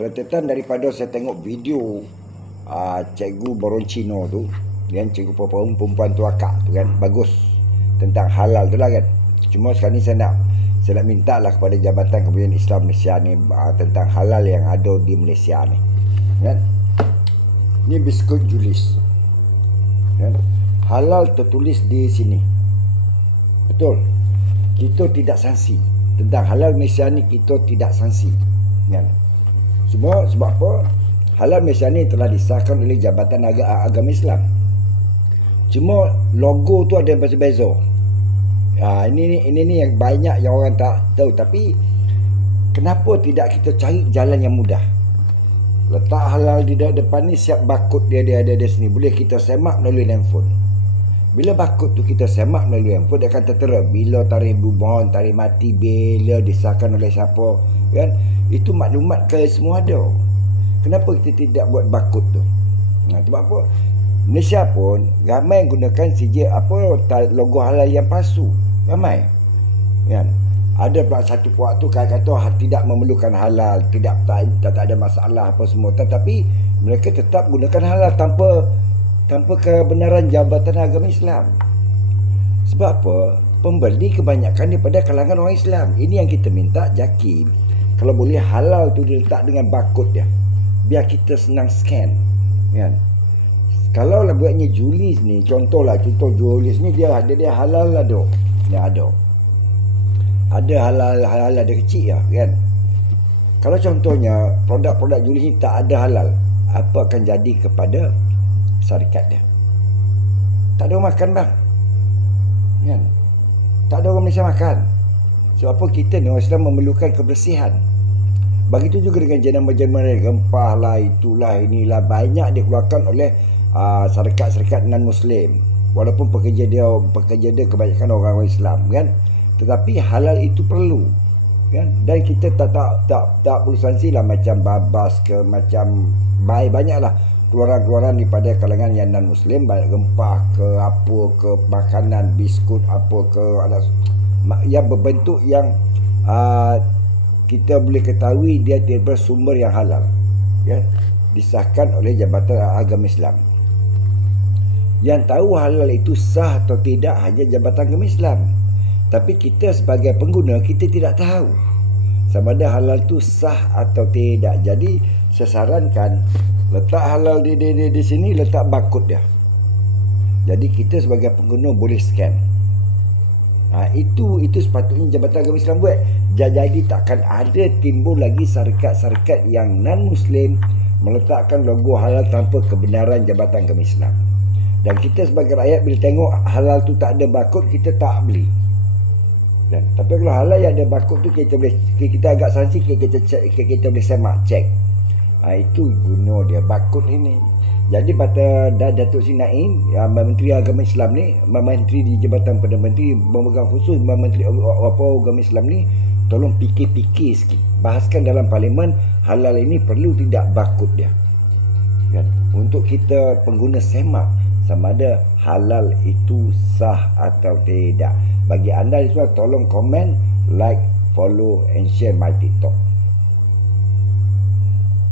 rentetan daripada saya tengok video Cikgu Boroncino tu kan, cikgu perempuan tu akak tu kan, bagus tentang halal tu lah kan. Cuma sekarang ni saya nak minta lah kepada Jabatan Kebudayaan Islam Malaysia ni tentang halal yang ada di Malaysia ni kan. Ni biskut Julis kan? Halal tertulis di sini, betul. Kita tidak sangsi tentang halal Malaysia ni, kita tidak sangsi kan. Sebab apa? Halal Malaysia ni telah disahkan oleh Jabatan Agama Islam. Cuma logo tu ada yang berbeza. Ini yang banyak yang orang tak tahu. Tapi kenapa tidak kita cari jalan yang mudah? Letak halal di depan ni, siap barcode dia ada di sini. Boleh kita semak melalui handphone. Bila barcode tu kita semak melalui handphone, dia akan tertera bila tarikh berhubung, tarikh mati, bila disahkan oleh siapa kan. Itu maklumat ke semua ada. Kenapa kita tidak buat barcode tu? Sebab apa? Malaysia pun ramai yang gunakan logo halal yang palsu. Ramai kan. Ada pula satu puak tu kata tidak memerlukan halal, tak ada masalah apa semua, tetapi mereka tetap gunakan halal tanpa kebenaran Jabatan Agama Islam. Sebab apa? Pembeli kebanyakan daripada kalangan orang Islam. Ini yang kita minta JAKI, kalau boleh halal tu diletak dengan barcode dia, biar kita senang scan kan. Kalau lah buatnya Julis ni, contoh Julis ni dia halal lah dok. Dia ada halal ada kecil lah kan. Kalau contohnya produk-produk Julis ni tak ada halal, apa akan jadi kepada syarikat dia? Tak ada orang makan bang kan? Tak ada orang Malaysia makan. Sebab apa? Kita ni orang Islam memerlukan kebersihan. Begitu juga dengan jenama-jenama rempah lah, itulah, inilah, banyak dikeluarkan oleh syarikat-syarikat non-Muslim. Walaupun pekerja dia kebanyakan orang Islam kan. Tetapi halal itu perlu kan. Dan kita tak perlu sanksi lah macam babas ke, macam banyaklah keluaran-keluaran daripada kalangan yang non-Muslim, banyak rempah ke, apa ke, makanan, biskut, apa ke, yang berbentuk yang kita boleh ketahui dia daripada sumber yang halal ya, disahkan oleh Jabatan Agama Islam. Yang tahu halal itu sah atau tidak hanya Jabatan Agama Islam, tapi kita sebagai pengguna, kita tidak tahu sama ada halal itu sah atau tidak. Jadi saya sarankan letak halal di sini, letak barcode dia. Jadi kita sebagai pengguna boleh scan. Itu sepatutnya Jabatan Agama Islam buat. Jadi takkan ada timbul lagi syarikat-syarikat yang non-Muslim meletakkan logo halal tanpa kebenaran Jabatan Agama Islam. Dan kita sebagai rakyat bila tengok halal tu tak ada barcode, kita tak beli. Tapi kalau halal yang ada barcode tu, kita agak sanksi, kita boleh semak, cek. Itu guna dia barcode ini. Jadi pada Datuk Seri Naim, Menteri Agama Islam ni, Menteri di Jabatan Perdana Menteri memegang khusus Menteri Agama Islam ni, tolong fikir-fikir sikit, bahaskan dalam parlimen halal ini perlu tidak barcode dia kan? Untuk kita pengguna semak sama ada halal itu sah atau tidak. Bagi anda semua, tolong komen, like, follow and share my TikTok.